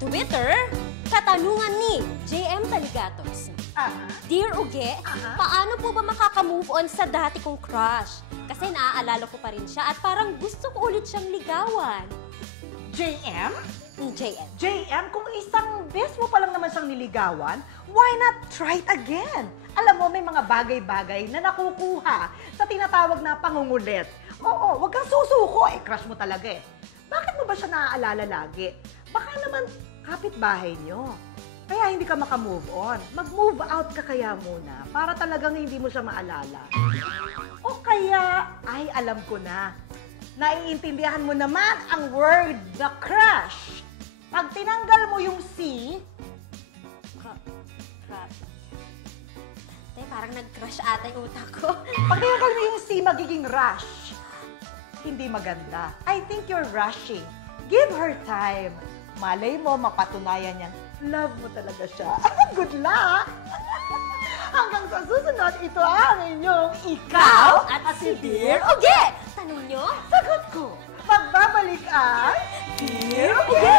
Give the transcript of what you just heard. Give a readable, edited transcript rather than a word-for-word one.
Twitter, katanungan ni JM Taligatos. Dear Uge, paano po ba makaka-move on sa dati kong crush? Kasi naaalala ko pa rin siya at parang gusto ko ulit siyang ligawan. JM? JM. JM, kung isang beses mo pa lang naman siyang niligawan, why not try it again? Alam mo, may mga bagay-bagay na nakukuha sa tinatawag na pangungulit. Oo, wag kang susuko. Crush mo talaga eh. Bakit mo ba siya naaalala lagi? Baka naman kapitbahay niyo. Kaya hindi ka makamove on. Mag-move out ka kaya muna para talagang hindi mo siya maalala. O kaya, ay alam ko na. Naiintindihan mo naman ang word, the crush. Pag tinanggal mo yung C, Parang nag-crush ata yung utak ko. pag tinanggal mo yung C, magiging rush. Hindi maganda. I think you're rushing. Give her time. Malay mo, mapatunayan niyang love mo talaga siya. Good luck! Hanggang sa susunod, ito ang inyong ikaw At si Dear Uge! Tanong nyo? Sagot ko. Magbabalik ang Dear Uge!